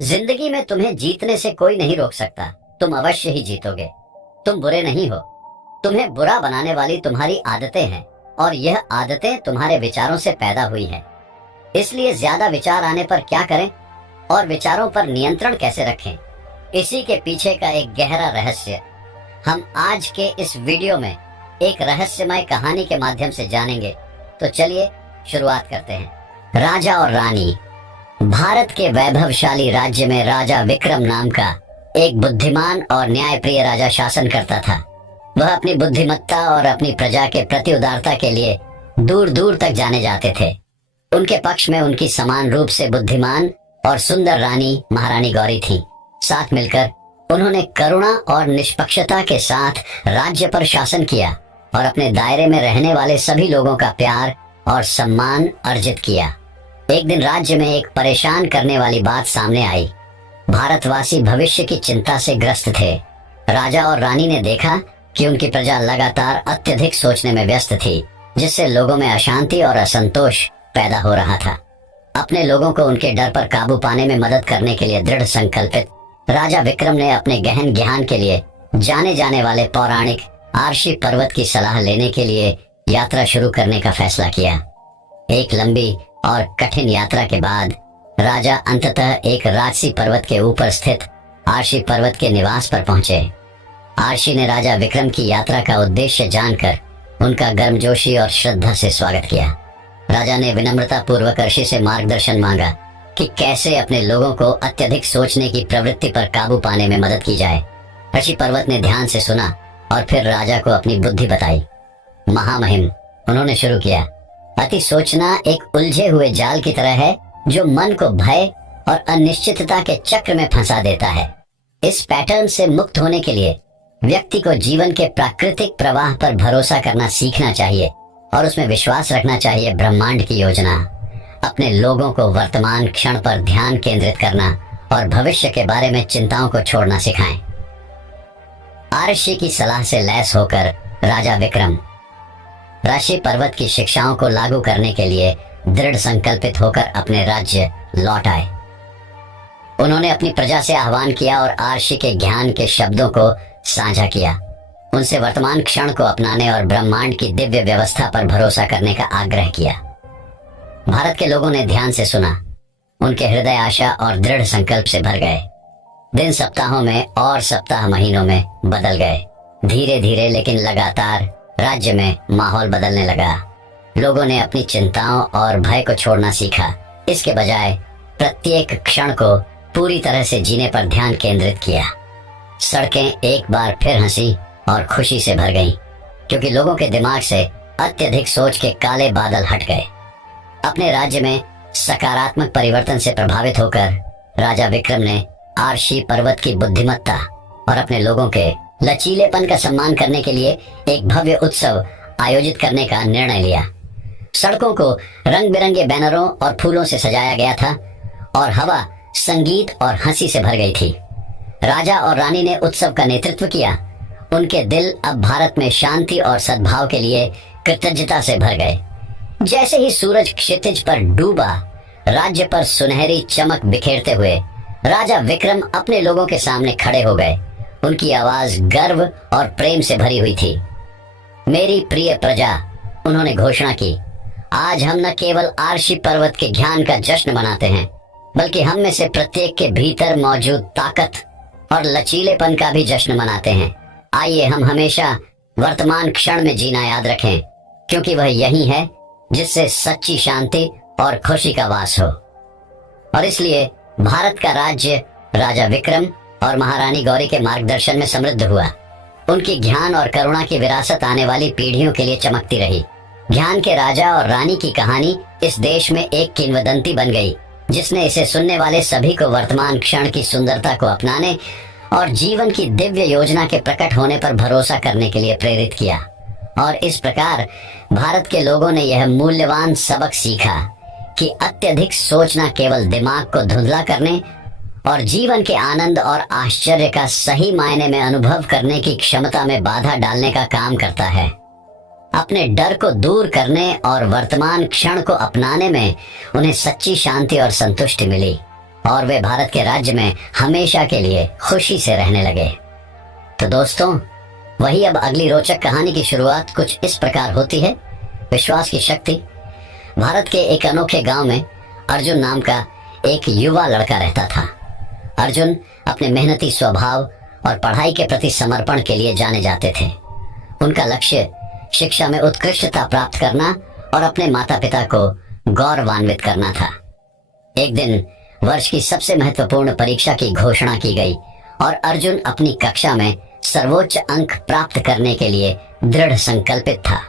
जिंदगी में तुम्हें जीतने से कोई नहीं रोक सकता। तुम अवश्य ही जीतोगे। तुम बुरे नहीं हो। तुम्हें बुरा बनाने वाली तुम्हारी आदतें हैं और यह आदतें तुम्हारे विचारों से पैदा हुई हैं। इसलिए ज्यादा विचार आने पर क्या करें और विचारों पर नियंत्रण कैसे रखें, इसी के पीछे का एक गहरा रहस्य हम आज के इस वीडियो में एक रहस्यमय कहानी के माध्यम से जानेंगे। तो चलिए शुरुआत करते हैं। राजा और रानी। भारत के वैभवशाली राज्य में राजा विक्रम नाम का एक बुद्धिमान और न्यायप्रिय राजा शासन करता था। वह अपनी बुद्धिमत्ता और अपनी प्रजा के प्रति उदारता के लिए दूर दूर तक जाने जाते थे। उनके पक्ष में उनकी समान रूप से बुद्धिमान और सुंदर रानी महारानी गौरी थी। साथ मिलकर उन्होंने करुणा और निष्पक्षता के साथ राज्य पर शासन किया और अपने दायरे में रहने वाले सभी लोगों का प्यार और सम्मान अर्जित किया। एक दिन राज्य में एक परेशान करने वाली बात सामने आई। भारतवासी भविष्य की चिंता से ग्रस्त थे। राजा और रानी ने देखा कि उनकी प्रजा लगातार अत्यधिक सोचने में व्यस्त थी, जिससे लोगों में अशांति और असंतोष पैदा हो रहा था। अपने लोगों को उनके डर पर काबू पाने में मदद करने के लिए दृढ़ संकल्पित राजा विक्रम ने अपने गहन ज्ञान के लिए जाने जाने वाले पौराणिक आरशी पर्वत की सलाह लेने के लिए यात्रा शुरू करने का फैसला किया। एक लंबी और कठिन यात्रा के बाद राजा अंततः एक राजसी पर्वत के ऊपर स्थित आरशी पर्वत के निवास पर पहुंचे। आरशी ने राजा विक्रम की यात्रा का उद्देश्य जानकर उनका गर्मजोशी और श्रद्धा से स्वागत किया। राजा ने विनम्रता पूर्वक ऋषि से मार्गदर्शन मांगा कि कैसे अपने लोगों को अत्यधिक सोचने की प्रवृत्ति पर काबू पाने में मदद की जाए। ऋषि पर्वत ने ध्यान से सुना और फिर राजा को अपनी बुद्धि बताई। महामहिम, उन्होंने शुरू किया, अति सोचना एक उलझे हुए जाल की तरह है जो मन को भय और अनिश्चितता के चक्र में फंसा देता है। इस पैटर्न से मुक्त होने के लिए व्यक्ति को जीवन के प्राकृतिक प्रवाह पर भरोसा करना सीखना चाहिए और उसमें विश्वास रखना चाहिए। ब्रह्मांड की योजना, अपने लोगों को वर्तमान क्षण पर ध्यान केंद्रित करना और भविष्य के बारे में चिंताओं को छोड़ना सिखाएं। आरशी की सलाह से लैस होकर राजा विक्रम ऋषि पर्वत की शिक्षाओं को लागू करने के लिए दृढ़ संकल्पित होकर अपने राज्य लौट आए। उन्होंने अपनी प्रजा से आह्वान किया और आरशी के ज्ञान के शब्दों को साझा किया। उनसे वर्तमान क्षण को अपनाने और ब्रह्मांड की दिव्य व्यवस्था पर भरोसा करने का आग्रह किया। भारत के लोगों ने ध्यान से सुना। उनके हृदय आशा और दृढ़ संकल्प से भर गए। दिन सप्ताहों में और सप्ताह महीनों में बदल गए। धीरे धीरे लेकिन लगातार राज्य में माहौल बदलने लगा। लोगों ने अपनी चिंताओं और भय को छोड़ना सीखा। इसके बजाय प्रत्येक क्षण को पूरी तरह से जीने पर ध्यान केंद्रित किया। सड़कें एक बार फिर हंसी और खुशी से भर गईं, क्योंकि लोगों के दिमाग से अत्यधिक सोच के काले बादल हट गए। अपने राज्य में सकारात्मक परिवर्तन से प्रभावित होकर राजा विक्रम ने आरशी पर्वत की बुद्धिमत्ता और अपने लोगों के लचीलेपन का सम्मान करने के लिए एक भव्य उत्सव आयोजित करने का निर्णय लिया। सड़कों को रंग बिरंगे बैनरों और फूलों से सजाया गया था और हवा संगीत और हंसी से भर गई थी। राजा और रानी ने उत्सव का नेतृत्व किया। उनके दिल अब भारत में शांति और सद्भाव के लिए कृतज्ञता से भर गए। जैसे ही सूरज क्षितिज पर डूबा, राज्य पर सुनहरी चमक बिखेरते हुए राजा विक्रम अपने लोगों के सामने खड़े हो गए। उनकी आवाज गर्व और प्रेम से भरी हुई थी। मेरी प्रिय प्रजा, उन्होंने घोषणा की, आज हम न केवल आरशी पर्वत के ज्ञान का जश्न मनाते हैं, बल्कि हम में से प्रत्येक के भीतर मौजूद ताकत और लचीलेपन का भी जश्न मनाते हैं। आइए हम हमेशा वर्तमान क्षण में जीना याद रखें, क्योंकि वह यही है जिससे सच्ची शांति और खुशी का वास हो। और इसलिए भारत का राज्य राजा विक्रम और महारानी गौरी के मार्गदर्शन में समृद्ध हुआ। उनकी ज्ञान और करुणा की विरासत आने वाली पीढ़ियों के लिए चमकती रही। ज्ञान के राजा और रानी की कहानी इस देश में एक किंवदंती बन गई, जिसने इसे सुनने वाले सभी को वर्तमान क्षण की सुंदरता को अपनाने और जीवन की दिव्य योजना के प्रकट होने पर भरोसा करने के लिए प्रेरित किया। और इस प्रकार भारत के लोगों ने यह मूल्यवान सबक सीखा कि अत्यधिक सोचना केवल दिमाग को धुंधला करने और जीवन के आनंद और आश्चर्य का सही मायने में अनुभव करने की क्षमता में बाधा डालने का काम करता है। अपने डर को दूर करने और वर्तमान क्षण को अपनाने में उन्हें सच्ची शांति और संतुष्टि मिली। और वे भारत के राज्य में हमेशा के लिए खुशी से रहने लगे। तो दोस्तों, वही अब अगली रोचक कहानी की शुरुआत कुछ इस प्रकार होती है। विश्वास की शक्ति। भारत के एक अनोखे गांव में अर्जुन नाम का एक युवा लड़का रहता था। अर्जुन अपने मेहनती स्वभाव और पढ़ाई के प्रति समर्पण के लिए जाने जाते थे। उनका लक्ष्य शिक्षा में उत्कृष्टता प्राप्त करना और अपने माता पिता को गौरवान्वित करना था। एक दिन वर्ष की सबसे महत्वपूर्ण परीक्षा की घोषणा की गई और अर्जुन अपनी कक्षा में सर्वोच्च अंक प्राप्त करने के लिए दृढ़ संकल्पित था।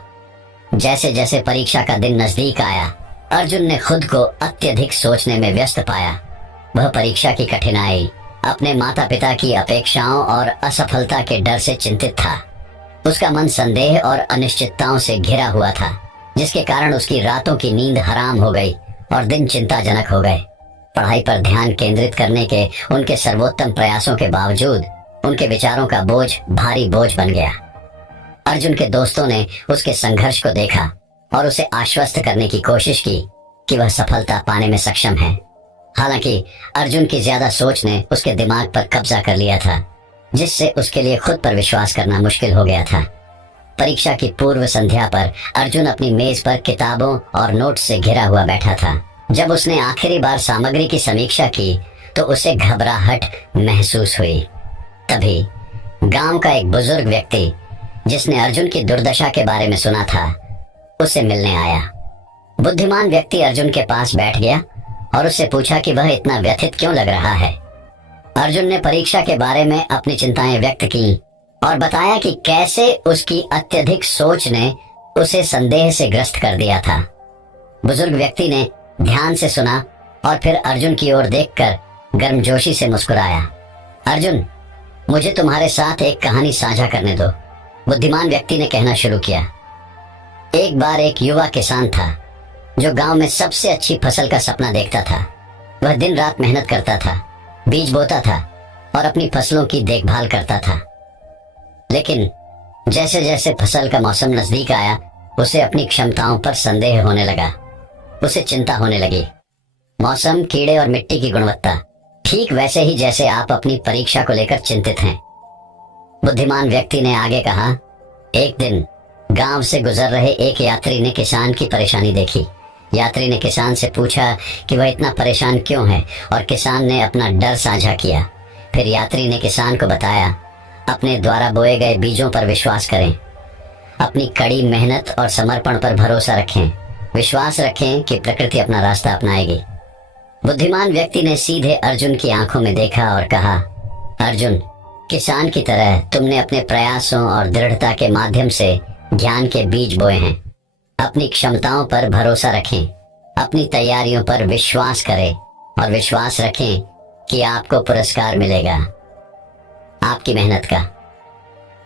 जैसे जैसे परीक्षा का दिन नजदीक आया, अर्जुन ने खुद को अत्यधिक सोचने में व्यस्त पाया। वह परीक्षा की कठिनाई, अपने माता पिता की अपेक्षाओं और असफलता के डर से चिंतित था। उसका मन संदेह और अनिश्चितताओं से घिरा हुआ था, जिसके कारण उसकी रातों की नींद हराम हो गई और दिन चिंताजनक हो गए। पढ़ाई पर ध्यान केंद्रित करने के उनके सर्वोत्तम प्रयासों के बावजूद उनके विचारों का बोझ भारी बोझ बन गया। अर्जुन के दोस्तों ने उसके संघर्ष को देखा और उसे आश्वस्त करने की कोशिश की कि वह सफलता पाने में सक्षम है। हालांकि अर्जुन की ज्यादा सोच ने उसके दिमाग पर कब्जा कर लिया था, जिससे उसके लिए खुद पर विश्वास करना मुश्किल हो गया था। परीक्षा की पूर्व संध्या पर अर्जुन अपनी मेज पर किताबों और नोट्स से घिरा हुआ बैठा था। जब उसने आखिरी बार सामग्री की समीक्षा की तो उसे घबराहट महसूस हुई। तभी गांव का एक बुजुर्ग व्यक्ति, जिसने अर्जुन की दुर्दशा के बारे में सुना था, उसे मिलने आया। बुद्धिमान व्यक्ति अर्जुन के पास बैठ गया और उससे पूछा कि वह इतना व्यथित क्यों लग रहा है। अर्जुन ने परीक्षा के बारे में अपनी चिंताएं व्यक्त की और बताया कि कैसे उसकी अत्यधिक सोच ने उसे संदेह से ग्रस्त कर दिया था। बुजुर्ग व्यक्ति ने ध्यान से सुना और फिर अर्जुन की ओर देखकर गर्मजोशी से मुस्कुराया। अर्जुन, मुझे तुम्हारे साथ एक कहानी साझा करने दो, बुद्धिमान व्यक्ति ने कहना शुरू किया। एक बार एक युवा किसान था जो गांव में सबसे अच्छी फसल का सपना देखता था। वह दिन रात मेहनत करता था, बीज बोता था और अपनी फसलों की देखभाल करता था। लेकिन जैसे जैसे फसल का मौसम नजदीक आया, उसे अपनी क्षमताओं पर संदेह होने लगा। उसे चिंता होने लगी। मौसम, कीड़े और मिट्टी की गुणवत्ता, ठीक वैसे ही जैसे आप अपनी परीक्षा को लेकर चिंतित हैं। बुद्धिमान व्यक्ति ने आगे कहा, एक दिन गांव से गुजर रहे एक यात्री ने किसान की परेशानी देखी। यात्री ने किसान से पूछा कि वह इतना परेशान क्यों है और किसान ने अपना डर साझा किया। फिर यात्री ने किसान को बताया, अपने द्वारा बोए गए बीजों पर विश्वास करें, अपनी कड़ी मेहनत और समर्पण पर भरोसा रखें, विश्वास रखें कि प्रकृति अपना रास्ता अपनाएगी। बुद्धिमान व्यक्ति ने सीधे अर्जुन की आंखों में देखा और कहा, अर्जुन, किसान की तरह तुमने अपने प्रयासों और दृढ़ता के माध्यम से ज्ञान के बीज बोए हैं। अपनी क्षमताओं पर भरोसा रखें, अपनी तैयारियों पर विश्वास करें और विश्वास रखें कि आपको पुरस्कार मिलेगा आपकी मेहनत का।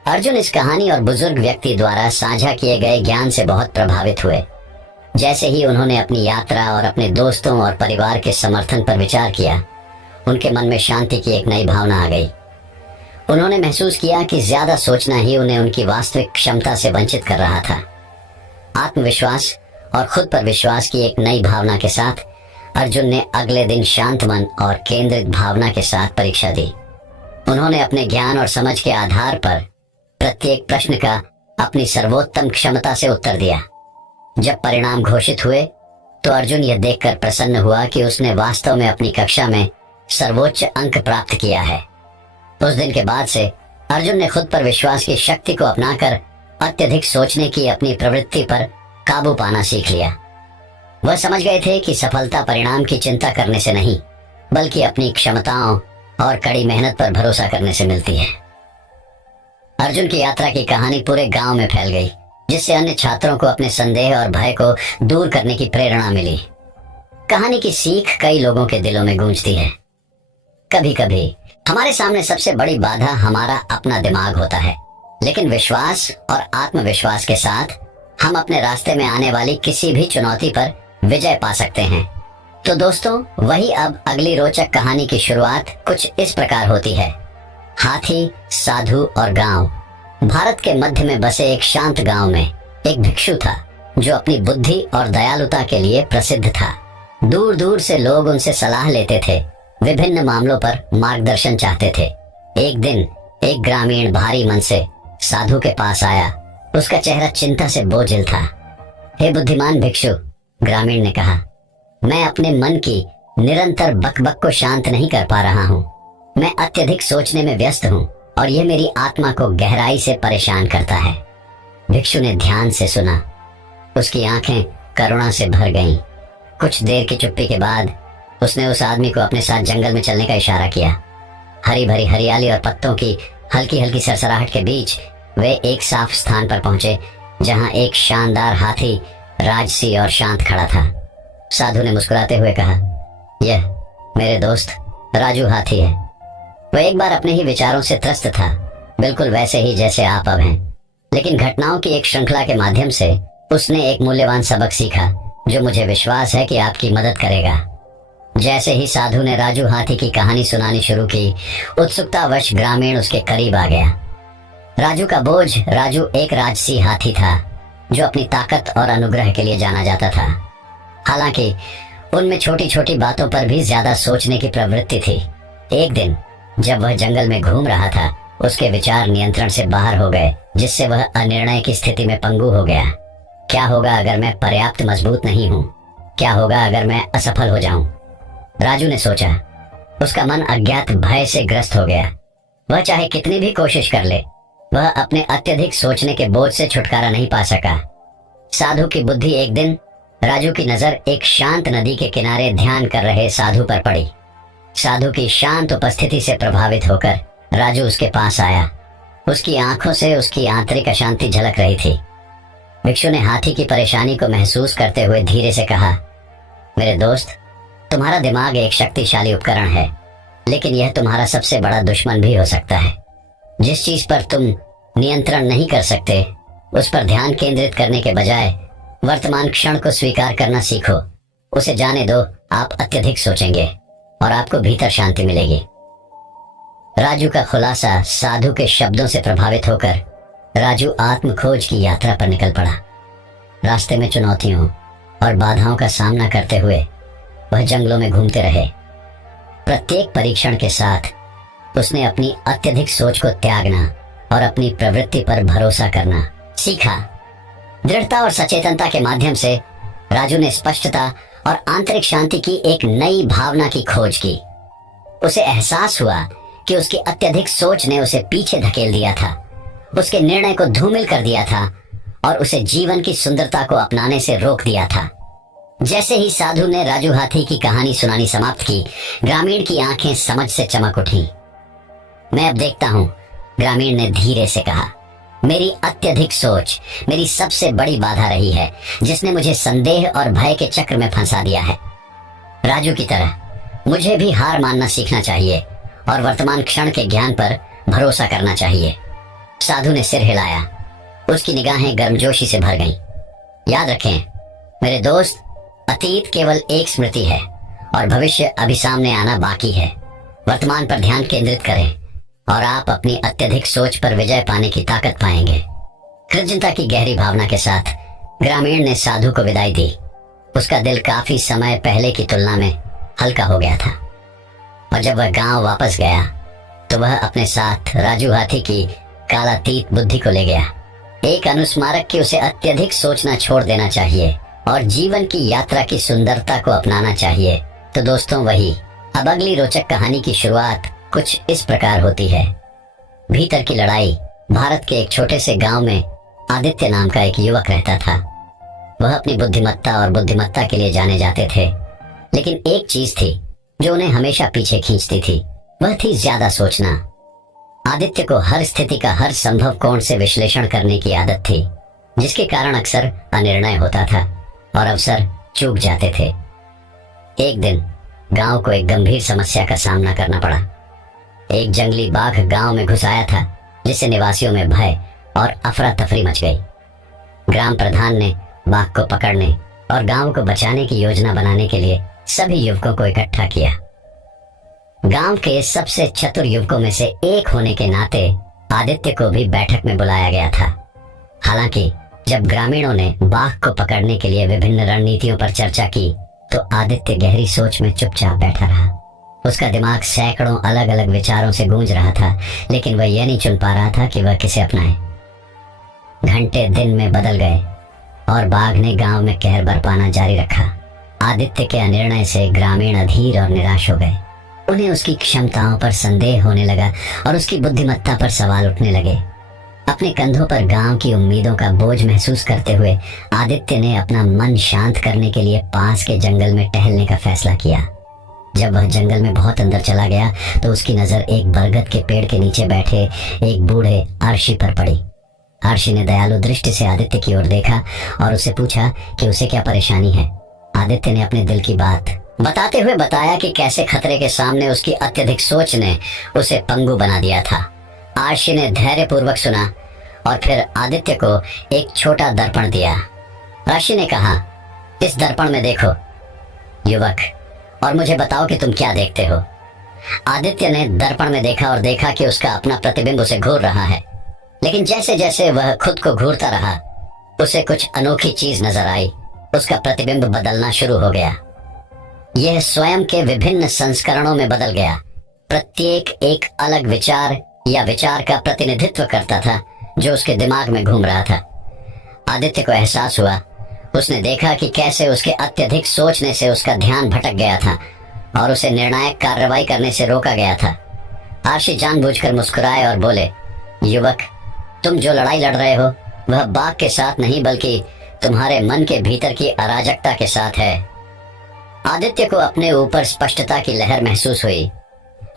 अर्जुन इस कहानी और बुजुर्ग व्यक्ति द्वारा साझा किए गए ज्ञान से बहुत प्रभावित हुए। जैसे ही उन्होंने अपनी यात्रा और अपने दोस्तों और परिवार के समर्थन पर विचार किया, उनके मन में शांति की एक नई भावना आ गई। उन्होंने महसूस किया कि ज्यादा सोचना ही उन्हें उनकी वास्तविक क्षमता से वंचित कर रहा था। आत्मविश्वास और खुद पर विश्वास की एक नई भावना के साथ अर्जुन ने अगले दिन शांत मन और केंद्रित भावना के साथ परीक्षा दी। उन्होंने अपने ज्ञान और समझ के आधार पर प्रत्येक प्रश्न का अपनी सर्वोत्तम क्षमता से उत्तर दिया। जब परिणाम घोषित हुए तो अर्जुन यह देखकर प्रसन्न हुआ कि उसने वास्तव में अपनी कक्षा में सर्वोच्च अंक प्राप्त किया है। उस दिन के बाद से अर्जुन ने खुद पर विश्वास की शक्ति को अपनाकर अत्यधिक सोचने की अपनी प्रवृत्ति पर काबू पाना सीख लिया। वह समझ गए थे कि सफलता परिणाम की चिंता करने से नहीं, बल्कि अपनी क्षमताओं और कड़ी मेहनत पर भरोसा करने से मिलती है। अर्जुन की यात्रा की कहानी पूरे गांव में फैल गई, जिससे अन्य छात्रों को अपने संदेह और भय को दूर करने की प्रेरणा मिली। कहानी की सीख कई लोगों के दिलों में गूंजती है। कभी कभी हमारे सामने सबसे बड़ी बाधा हमारा अपना दिमाग होता है, लेकिन विश्वास और आत्मविश्वास के साथ हम अपने रास्ते में आने वाली किसी भी चुनौती पर विजय पा सकते हैं। तो दोस्तों, वही अब अगली रोचक कहानी की शुरुआत कुछ इस प्रकार होती है। हाथी, साधु और गांव। भारत के मध्य में बसे एक शांत गांव में एक भिक्षु था जो अपनी बुद्धि और दयालुता के लिए प्रसिद्ध था। दूर दूर से लोग उनसे सलाह लेते थे विभिन्न मामलों पर मार्गदर्शन चाहते थे। एक दिन एक ग्रामीण भारी मन से साधु के पास आया। उसका चेहरा चिंता से बोझिल था। हे बुद्धिमान भिक्षु, ग्रामीण ने कहा, मैं अपने मन की निरंतर बकबक को शांत नहीं कर पा रहा हूँ। मैं अत्यधिक सोचने में व्यस्त हूँ और यह मेरी आत्मा को गहराई से परेशान करता है। भिक्षु ने ध्यान से सुना। उसकी आंखें करुणा से भर गईं। कुछ देर की चुप्पी के बाद उसने उस आदमी को अपने साथ जंगल में चलने का इशारा किया। हरी भरी हरियाली और पत्तों की हल्की हल्की सरसराहट के बीच वे एक साफ स्थान पर पहुंचे, जहां एक शानदार हाथी राजसी और शांत खड़ा था। साधु ने मुस्कुराते हुए कहा, यह मेरे दोस्त राजू हाथी है। वह एक बार अपने ही विचारों से त्रस्त था, बिल्कुल वैसे ही जैसे आप अब हैं। लेकिन घटनाओं की एक श्रृंखला के माध्यम से उसने एक मूल्यवान सबक सीखा, जो मुझे विश्वास है कि आपकी मदद करेगा। जैसे ही साधु ने राजू हाथी की कहानी सुनानी शुरू की, उत्सुकतावश ग्रामीण उसके करीब आ गया। राजू का बोझ राजू एक राजसी हाथी था, जो अपनी ताकत और अनुग्रह के लिए जाना जाता था। हालांकि उनमें छोटी छोटी बातों पर भी ज्यादा सोचने की प्रवृत्ति थी। एक दिन जब वह जंगल में घूम रहा था, उसके विचार नियंत्रण से बाहर हो गए, जिससे वह अनिर्णय की स्थिति में पंगु हो गया। क्या होगा अगर मैं पर्याप्त मजबूत नहीं हूँ? क्या होगा अगर मैं असफल हो जाऊं? राजू ने सोचा। उसका मन अज्ञात भय से ग्रस्त हो गया। वह चाहे कितनी भी कोशिश कर ले, वह अपने अत्यधिक सोचने के बोझ से छुटकारा नहीं पा सका। साधु की बुद्धि एक दिन राजू की नजर एक शांत नदी के किनारे ध्यान कर रहे साधु पर पड़ी। साधु की शांत उपस्थिति से प्रभावित होकर राजू उसके पास आया। उसकी आंखों से उसकी आंतरिक अशांति झलक रही थी। भिक्षु ने हाथी की परेशानी को महसूस करते हुए धीरे से कहा, मेरे दोस्त, तुम्हारा दिमाग एक शक्तिशाली उपकरण है, लेकिन यह तुम्हारा सबसे बड़ा दुश्मन भी हो सकता है। जिस चीज पर तुम नियंत्रण नहीं कर सकते, उस पर ध्यान केंद्रित करने के बजाय वर्तमान क्षण को स्वीकार करना सीखो। उसे जाने दो, आप अत्यधिक सोचेंगे और आपको भीतर शांति मिलेगी। राजू का खुलासा साधु के शब्दों से प्रभावित होकर राजू आत्म खोज की यात्रा पर निकल पड़ा। रास्ते में चुनौतियों और बाधाओं का सामना करते हुए वह जंगलों में घूमते रहे। प्रत्येक परीक्षण के साथ उसने अपनी अत्यधिक सोच को त्यागना और अपनी प्रवृत्ति पर भरोसा करना सीखा। दृढ़ता और सचेतनता के माध्यम से राजू ने स्पष्टता और आंतरिक शांति की एक नई भावना की खोज की। उसे एहसास हुआ कि उसकी अत्यधिक सोच ने उसे पीछे धकेल दिया था, उसके निर्णय को धूमिल कर दिया था और उसे जीवन की सुंदरता को अपनाने से रोक दिया था। जैसे ही साधु ने राजू हाथी की कहानी सुनानी समाप्त की, ग्रामीण की आंखें समझ से चमक उठी। मैं अब देखता हूं, ग्रामीण ने धीरे से कहा, मेरी अत्यधिक सोच मेरी सबसे बड़ी बाधा रही है, जिसने मुझे संदेह और भय के चक्र में फंसा दिया है। राजू की तरह मुझे भी हार मानना सीखना चाहिए और वर्तमान क्षण के ज्ञान पर भरोसा करना चाहिए। साधु ने सिर हिलाया। उसकी निगाहें गर्मजोशी से भर गईं। याद रखें मेरे दोस्त, अतीत केवल एक स्मृति है और भविष्य अभी सामने आना बाकी है। वर्तमान पर ध्यान केंद्रित करें और आप अपनी अत्यधिक सोच पर विजय पाने की ताकत पाएंगे। कृतज्ञता की गहरी भावना के साथ ग्रामीण ने साधु को विदाई दी। उसका दिल काफी समय पहले की तुलना में हल्का हो गया था और जब वह गांव वापस गया तो वह अपने साथ राजू हाथी की कालातीत बुद्धि को ले गया। एक अनुस्मारक कि उसे अत्यधिक सोचना छोड़ देना चाहिए और जीवन की यात्रा की सुंदरता को अपनाना चाहिए। तो दोस्तों, वही अब अगली रोचक कहानी की शुरुआत कुछ इस प्रकार होती है। भीतर की लड़ाई। भारत के एक छोटे से गांव में आदित्य नाम का एक युवक रहता था। वह अपनी बुद्धिमत्ता और बुद्धिमत्ता के लिए जाने जाते थे, लेकिन एक चीज थी जो उन्हें हमेशा पीछे खींचती थी, वह थी ज्यादा सोचना। आदित्य को हर स्थिति का हर संभव कोण से विश्लेषण करने की आदत थी, जिसके कारण अक्सर अनिर्णय होता था और अवसर चूक जाते थे। एक दिन गांव को एक गंभीर समस्या का सामना करना पड़ा। एक जंगली बाघ गांव में घुस आया था, जिससे निवासियों में भय और अफरा तफरी मच गई। ग्राम प्रधान ने बाघ को पकड़ने और गांव को बचाने की योजना बनाने के लिए सभी युवकों को इकट्ठा किया। गांव के सबसे चतुर युवकों में से एक होने के नाते आदित्य को भी बैठक में बुलाया गया था। हालांकि जब ग्रामीणों ने बाघ को पकड़ने के लिए विभिन्न रणनीतियों पर चर्चा की तो आदित्य गहरी सोच में चुपचाप बैठा रहा। उसका दिमाग सैकड़ों अलग अलग विचारों से गूंज रहा था, लेकिन वह यह नहीं चुन पा रहा था कि वह किसे अपनाए। घंटे दिन में बदल गए और बाघ ने गांव में कहर बरपाना जारी रखा। आदित्य के अनिर्णय से ग्रामीण अधीर और निराश हो गए। उन्हें उसकी क्षमताओं पर संदेह होने लगा और उसकी बुद्धिमत्ता पर सवाल उठने लगे। अपने कंधों पर गांव की उम्मीदों का बोझ महसूस करते हुए आदित्य ने अपना मन शांत करने के लिए पास के जंगल में टहलने का फैसला किया। जब वह जंगल में बहुत अंदर चला गया तो उसकी नजर एक बरगद के पेड़ के नीचे बैठे एक बूढ़े आर्षी पर पड़ी। आर्षी ने दयालु दृष्टि से आदित्य की ओर देखा और उसे पूछा कि उसे क्या परेशानी है। आदित्य ने अपने दिल की बात बताते हुए बताया कि कैसे खतरे के सामने उसकी अत्यधिक सोच ने उसे पंगु बना दिया था। आर्षी ने धैर्यपूर्वक सुना और फिर आदित्य को एक छोटा दर्पण दिया। आर्षी ने कहा, इस दर्पण में देखो युवक, और मुझे बताओ कि तुम क्या देखते हो। आदित्य ने दर्पण में देखा और देखा कि उसका अपना प्रतिबिंब उसे घूर रहा है। लेकिन जैसे जैसे वह खुद को घूरता रहा उसे कुछ अनोखी चीज नजर आई। उसका प्रतिबिंब बदलना शुरू हो गया। यह स्वयं के विभिन्न संस्करणों में बदल गया। प्रत्येक एक अलग विचार या विचार का प्रतिनिधित्व करता था जो उसके दिमाग में घूम रहा था। आदित्य को एहसास हुआ, उसने देखा कि कैसे उसके अत्यधिक सोचने से उसका ध्यान भटक गया था और उसे निर्णायक कार्रवाई करने से रोका गया था। आर्षी जानबूझकर मुस्कुराए और बोले, युवक, तुम जो लड़ाई लड़ रहे हो वह बाघ के साथ नहीं बल्कि तुम्हारे मन के भीतर की अराजकता के साथ है। आदित्य को अपने ऊपर स्पष्टता की लहर महसूस हुई।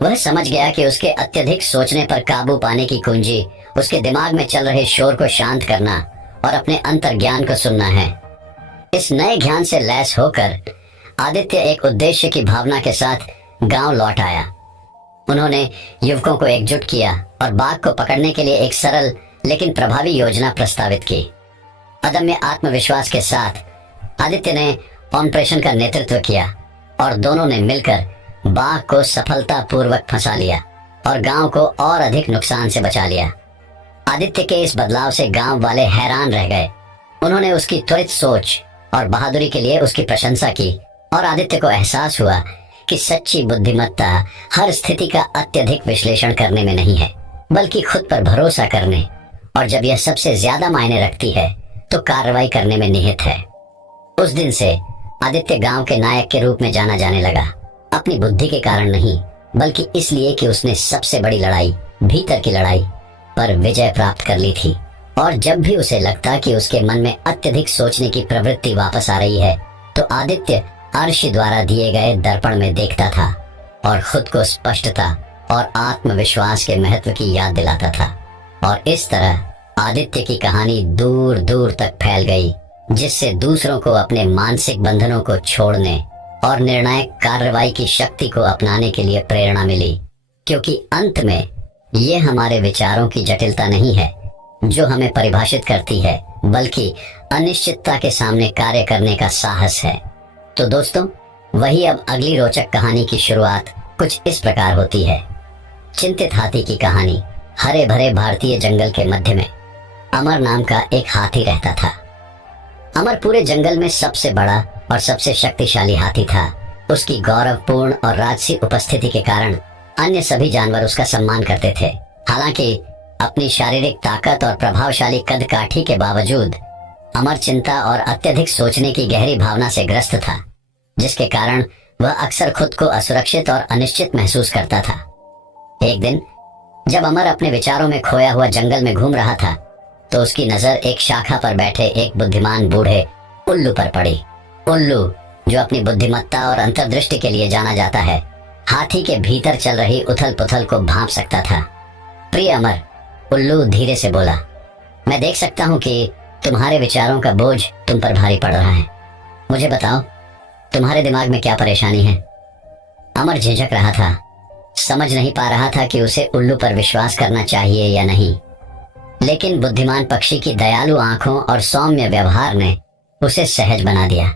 वह समझ गया कि उसके अत्यधिक सोचने पर काबू पाने की कुंजी उसके दिमाग में चल रहे शोर को शांत करना और अपने अंतर्ज्ञान को सुनना है। इस नए ज्ञान से लैस होकर आदित्य एक उद्देश्य की भावना के साथ गांव लौट आया। उन्होंने युवकों को एकजुट किया और बाघ को पकड़ने के लिए एक सरल लेकिन प्रभावी योजना प्रस्तावित की। अदम्य आत्मविश्वास के साथ आदित्य ने ऑपरेशन का नेतृत्व किया और दोनों ने मिलकर बाघ को सफलतापूर्वक फंसा लिया और गांव को और अधिक नुकसान से बचा लिया। आदित्य के इस बदलाव से गांव वाले हैरान रह गए। उन्होंने उसकी त्वरित सोच और बहादुरी के लिए उसकी प्रशंसा की और आदित्य को एहसास हुआ कि सच्ची बुद्धिमत्ता हर स्थिति का अत्यधिक विश्लेषण करने में नहीं है बल्कि खुद पर भरोसा करने, और जब यह सबसे ज्यादा मायने रखती है तो कार्रवाई करने में निहित है। उस दिन से आदित्य गांव के नायक के रूप में जाना जाने लगा, अपनी बुद्धि के कारण नहीं बल्कि इसलिए कि उसने सबसे बड़ी लड़ाई, भीतर की लड़ाई पर विजय प्राप्त कर ली थी। और जब भी उसे लगता कि उसके मन में अत्यधिक सोचने की प्रवृत्ति वापस आ रही है तो आदित्य आर्षी द्वारा दिए गए दर्पण में देखता था और खुद को स्पष्टता और आत्मविश्वास के महत्व की याद दिलाता था। और इस तरह आदित्य की कहानी दूर दूर तक फैल गई, जिससे दूसरों को अपने मानसिक बंधनों को छोड़ने और निर्णायक कार्रवाई की शक्ति को अपनाने के लिए प्रेरणा मिली। क्योंकि अंत में ये हमारे विचारों की जटिलता नहीं है जो हमें परिभाषित करती है, बल्कि अनिश्चितता के सामने कार्य करने का साहस है। तो दोस्तों, वही अब अगली रोचक कहानी की शुरुआत कुछ इस प्रकार होती है। चिंतित हाथी की कहानी। हरे भरे भारतीय जंगल के मध्य में अमर नाम का एक हाथी रहता था। अमर पूरे जंगल में सबसे बड़ा और सबसे शक्तिशाली हाथी था। उसकी गौरवपूर्ण और राजसी उपस्थिति के कारण अन्य सभी जानवर उसका सम्मान करते थे। हालांकि अपनी शारीरिक ताकत और प्रभावशाली कद काठी के बावजूद अमर चिंता और अत्यधिक सोचने की गहरी भावना से ग्रस्त था, जिसके कारण वह अक्सर खुद को असुरक्षित और अनिश्चित महसूस करता था। एक दिन जब अमर अपने विचारों में खोया हुआ जंगल में घूम रहा था तो उसकी नजर एक शाखा पर बैठे एक बुद्धिमान बूढ़े उल्लू पर पड़ी। उल्लू, जो अपनी बुद्धिमत्ता और अंतर्दृष्टि के लिए जाना जाता है, हाथी के भीतर चल रही उथल पुथल को भांप सकता था। प्रिय अमर, उल्लू धीरे से बोला, मैं देख सकता हूँ कि तुम्हारे विचारों का बोझ तुम पर भारी पड़ रहा है। मुझे बताओ, तुम्हारे दिमाग में क्या परेशानी है? अमर झिझक रहा था, समझ नहीं पा रहा था कि उसे उल्लू पर विश्वास करना चाहिए या नहीं। लेकिन बुद्धिमान पक्षी की दयालु आंखों और सौम्य व्यवहार ने उसे सहज बना दिया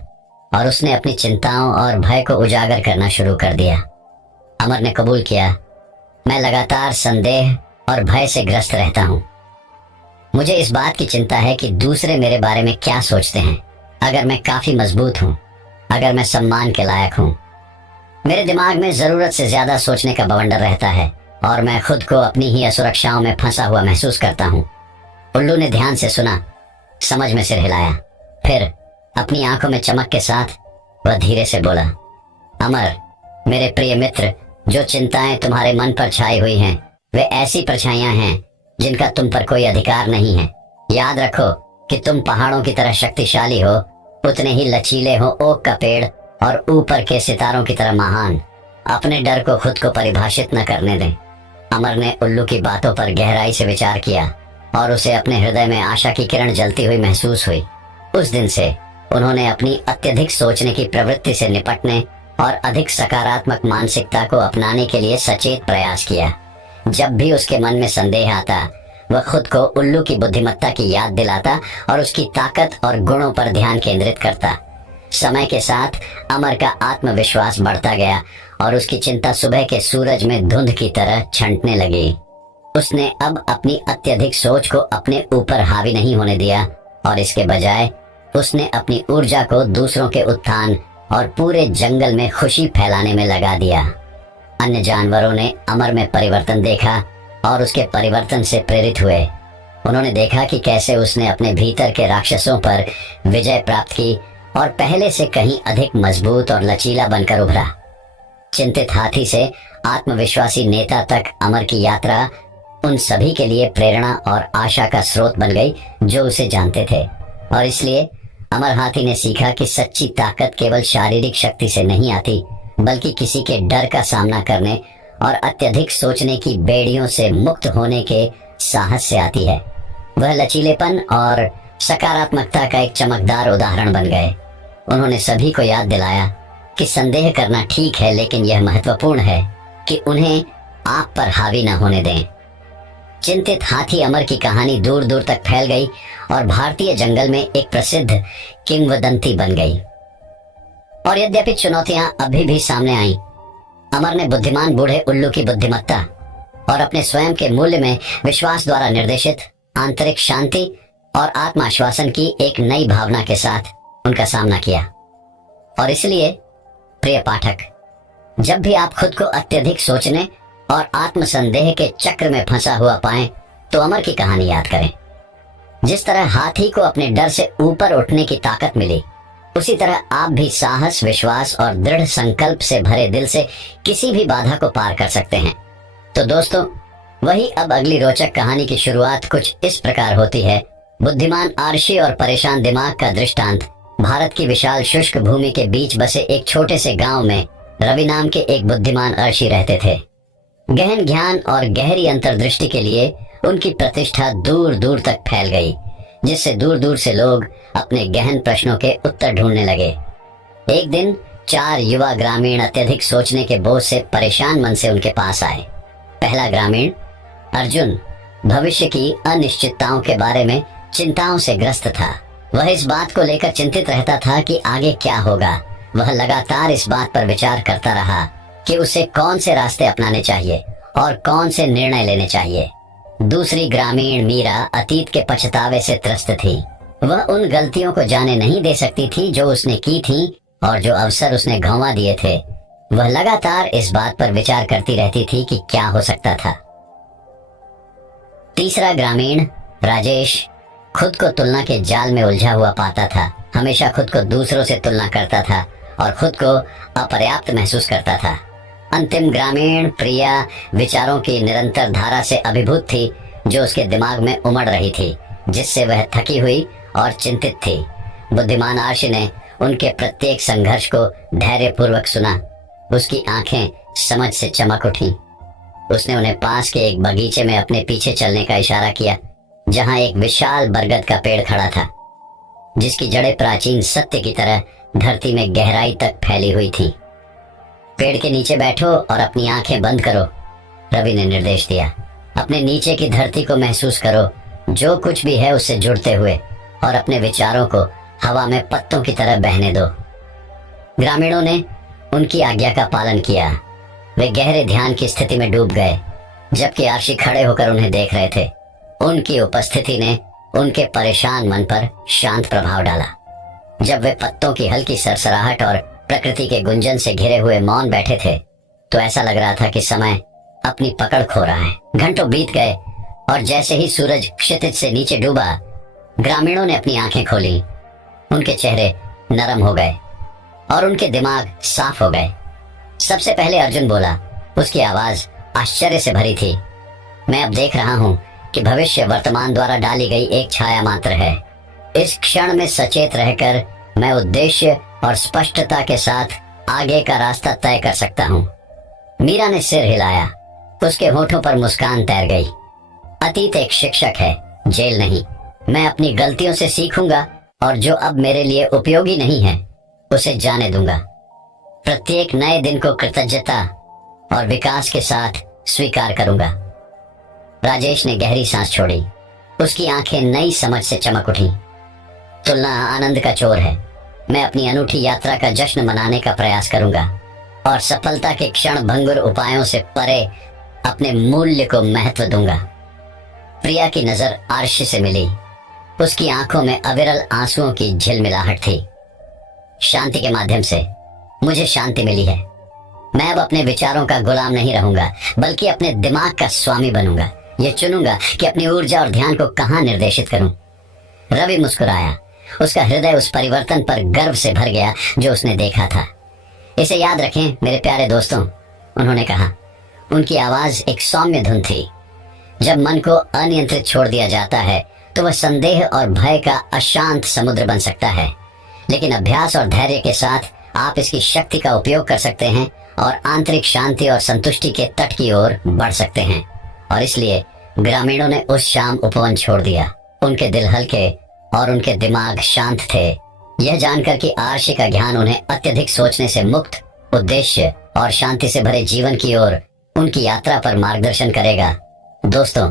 और उसने अपनी चिंताओं और भय को उजागर करना शुरू कर दिया। अमर ने कबूल किया, मैं लगातार संदेह और भय से ग्रस्त रहता हूँ। मुझे इस बात की चिंता है कि दूसरे मेरे बारे में क्या सोचते हैं। अगर मैं काफी मजबूत हूँ, अगर मैं सम्मान के लायक हूँ, मेरे दिमाग में जरूरत से ज्यादा सोचने का बवंडर रहता है और मैं खुद को अपनी ही असुरक्षाओं में फंसा हुआ महसूस करता हूँ। उल्लू ने ध्यान से सुना, समझ में सिर हिलाया, फिर अपनी आंखों में चमक के साथ वह धीरे से बोला, अमर, मेरे प्रिय मित्र, जो चिंताएं तुम्हारे मन पर छाई हुई हैं वे ऐसी परछाइयां हैं जिनका तुम पर कोई अधिकार नहीं है। याद रखो कि तुम पहाड़ों की तरह शक्तिशाली हो, उतने ही लचीले हो ओक का पेड़ और ऊपर के सितारों की तरह महान। अपने डर को खुद को परिभाषित न करने दें। अमर ने उल्लू की बातों पर गहराई से विचार किया और उसे अपने हृदय में आशा की किरण जलती हुई महसूस हुई। उस दिन से उन्होंने अपनी अत्यधिक सोचने की प्रवृत्ति से निपटने और अधिक सकारात्मक मानसिकता को अपनाने के लिए सचेत प्रयास किया। जब भी उसके मन में संदेह आता, वह खुद को उल्लू की बुद्धिमत्ता की याद दिलाता और उसकी ताकत और गुणों पर ध्यान केंद्रित करता। समय के साथ अमर का आत्मविश्वास बढ़ता गया और उसकी चिंता सुबह के सूरज में धुंध की तरह छंटने लगी। उसने अब अपनी अत्यधिक सोच को अपने ऊपर हावी नहीं होने दिया और इसके बजाय उसने अपनी ऊर्जा को दूसरों के उत्थान और पूरे जंगल में खुशी फैलाने में लगा दिया। अन्य जानवरों ने अमर में परिवर्तन देखा और उसके परिवर्तन से प्रेरित हुए। उन्होंने देखा कि कैसे उसने अपने भीतर के राक्षसों पर विजय प्राप्त की और पहले से कहीं अधिक मजबूत और लचीला बनकर उभरा। चिंतित हाथी से आत्मविश्वासी नेता तक अमर की यात्रा उन सभी के लिए प्रेरणा और आशा का स्रोत बन गई जो उसे जानते थे। और इसलिए अमर हाथी ने सीखा कि सच्ची ताकत केवल शारीरिक शक्ति से नहीं आती, बल्कि किसी के डर का सामना करने और अत्यधिक सोचने की बेड़ियों से मुक्त होने के साहस से आती है। वह लचीलेपन और सकारात्मकता का एक चमकदार उदाहरण बन गए। उन्होंने सभी को याद दिलाया कि संदेह करना ठीक है, लेकिन यह महत्वपूर्ण है कि उन्हें आप पर हावी न होने दें। चिंतित हाथी अमर की कहानी दूर दूर तक फैल गई और भारतीय जंगल में एक प्रसिद्ध किंवदंती बन गई। और यद्यपि चुनौतियां अभी भी सामने आईं, अमर ने बुद्धिमान बूढ़े उल्लू की बुद्धिमत्ता और अपने स्वयं के मूल्य में विश्वास द्वारा निर्देशित आंतरिक शांति और आत्माश्वासन की एक नई भावना के साथ उनका सामना किया। और इसलिए प्रिय पाठक, जब भी आप खुद को अत्यधिक सोचने और आत्मसंदेह के चक्र में फंसा हुआ पाएं, तो अमर की कहानी याद करें। जिस तरह हाथी को अपने डर से ऊपर उठने की ताकत मिली, उसी तरह आप भी साहस, विश्वास और दृढ़ संकल्प से भरे दिल से किसी भी बाधा को पार कर सकते हैं। तो दोस्तों, वही अब अगली रोचक कहानी की शुरुआत कुछ इस प्रकार होती है। बुद्धिमान आरशी और परेशान दिमाग का दृष्टांत। भारत की विशाल शुष्क भूमि के बीच बसे एक छोटे से गांव में रवि नाम के एक बुद्धिमान अर्षि रहते थे। गहन ज्ञान और गहरी अंतर्दृष्टि के लिए उनकी प्रतिष्ठा दूर दूर तक फैल गई, जिससे दूर दूर से लोग अपने गहन प्रश्नों के उत्तर ढूंढने लगे। एक दिन 4 युवा ग्रामीण अत्यधिक सोचने के बोझ से परेशान मन से उनके पास आए। पहला ग्रामीण अर्जुन भविष्य की अनिश्चितताओं के बारे में चिंताओं से ग्रस्त था। वह इस बात को लेकर चिंतित रहता था कि आगे क्या होगा। वह लगातार इस बात पर विचार करता रहा कि उसे कौन से रास्ते अपनाने चाहिए और कौन से निर्णय लेने चाहिए। दूसरी ग्रामीण मीरा अतीत के पछतावे से त्रस्त थी। वह उन गलतियों को जाने नहीं दे सकती थी जो उसने की थी और जो अवसर उसने गंवा दिए थे। वह लगातार इस बात पर विचार करती रहती थी कि क्या हो सकता था। तीसरा ग्रामीण राजेश खुद को तुलना के जाल में उलझा हुआ पाता था। हमेशा खुद को दूसरों से तुलना करता था और खुद को अपर्याप्त महसूस करता था। अंतिम ग्रामीण प्रिया विचारों की निरंतर धारा से अभिभूत थी जो उसके दिमाग में उमड़ रही थी, जिससे वह थकी हुई और चिंतित थी। बुद्धिमान आर्षि ने उनके प्रत्येक संघर्ष को धैर्यपूर्वक सुना। उसकी आंखें समझ से चमक उठी। उसने उन्हें पास के एक बगीचे में अपने पीछे चलने का इशारा किया, जहां एक विशाल बरगद का पेड़ खड़ा था, जिसकी जड़ें प्राचीन सत्य की तरह धरती में गहराई तक फैली हुई थी। पेड़ के नीचे बैठो और अपनी आंखें बंद करो, रवि ने निर्देश दिया। अपने नीचे की धरती को महसूस करो, जो कुछ भी है उससे जुड़ते हुए, और अपने विचारों को हवा में पत्तों की तरह बहने दो। ग्रामीणों ने उनकी आज्ञा का पालन किया। वे गहरे ध्यान की स्थिति में डूब गए, जबकि आर्षि खड़े होकर उन्हें देख रहे थे। उनकी उपस्थिति ने उनके परेशान मन पर शांत प्रभाव डाला। जब वे पत्तों की हल्की सरसराहट और प्रकृति के गुंजन से घिरे हुए मौन बैठे थे तो ऐसा लग रहा था कि समय अपनी पकड़ खो रहा है। घंटों बीत गए और जैसे ही सूरज क्षितिज से नीचे डूबा, ग्रामीणों ने अपनी आंखें खोली। उनके चेहरे नरम हो गए और उनके दिमाग साफ हो गए। सबसे पहले अर्जुन बोला। उसकी आवाज आश्चर्य से भरी थी। मैं अब देख रहा हूं कि भविष्य वर्तमान द्वारा डाली गई एक छाया मात्र है। इस क्षण में सचेत रहकर मैं उद्देश्य और स्पष्टता के साथ आगे का रास्ता तय कर सकता हूं। मीरा ने सिर हिलाया। उसके होठों पर मुस्कान तैर गई। अतीत एक शिक्षक है, जेल नहीं। मैं अपनी गलतियों से सीखूंगा और जो अब मेरे लिए उपयोगी नहीं है उसे जाने दूंगा। प्रत्येक नए दिन को कृतज्ञता और विकास के साथ स्वीकार करूंगा। राजेश ने गहरी सांस छोड़ी। उसकी आंखें नई समझ से चमक उठी। तुलना आनंद का चोर है। मैं अपनी अनूठी यात्रा का जश्न मनाने का प्रयास करूंगा और सफलता के क्षण भंगुर उपायों से परे अपने मूल्य को महत्व दूंगा। प्रिया की नजर आर्श से मिली। उसकी आंखों में अविरल आंसुओं की झिलमिलाहट थी। शांति के माध्यम से मुझे शांति मिली है। मैं अब अपने विचारों का गुलाम नहीं रहूंगा, बल्कि अपने दिमाग का स्वामी बनूंगा। ये चुनूंगा कि अपनी ऊर्जा और ध्यान को कहां निर्देशित करूं। रवि मुस्कुराया। उसका हृदय उस परिवर्तन पर गर्व से भर गया जो उसने देखा था। इसे याद रखें मेरे प्यारे दोस्तों, उन्होंने कहा। उनकी आवाज एक सौम्य धुन थी। जब मन को अनियंत्रित छोड़ दिया जाता है तो वह संदेह और भय का अशांत समुद्र बन सकता है, लेकिन अभ्यास और धैर्य के साथ आप इसकी शक्ति का उपयोग कर सकते हैं और आंतरिक शांति और संतुष्टि के तट की ओर बढ़ सकते हैं। और इसलिए ग्रामीणों ने उस शाम उपवन छोड़ दिया। उनके दिल हल्के और उनके दिमाग शांत थे, यह जानकर कि आर्षि का ज्ञान उन्हें अत्यधिक सोचने से मुक्त, उद्देश्य और शांति से भरे जीवन की ओर उनकी यात्रा पर मार्गदर्शन करेगा। दोस्तों,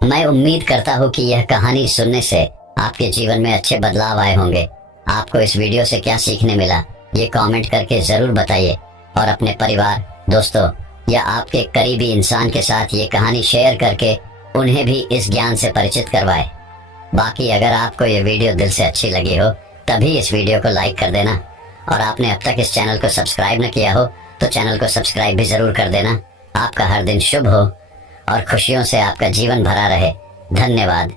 मैं उम्मीद करता हूँ कि यह कहानी सुनने से आपके जीवन में अच्छे बदलाव आए होंगे। आपको इस वीडियो से क्या सीखने मिला ये कमेंट करके जरूर बताइए और अपने परिवार, दोस्तों या आपके करीबी इंसान के साथ ये कहानी शेयर करके उन्हें भी इस ज्ञान से परिचित करवाएं। बाकी अगर आपको ये वीडियो दिल से अच्छी लगी हो तभी इस वीडियो को लाइक कर देना, और आपने अब तक इस चैनल को सब्सक्राइब न किया हो तो चैनल को सब्सक्राइब भी जरूर कर देना। आपका हर दिन शुभ हो और खुशियों से आपका जीवन भरा रहे। धन्यवाद।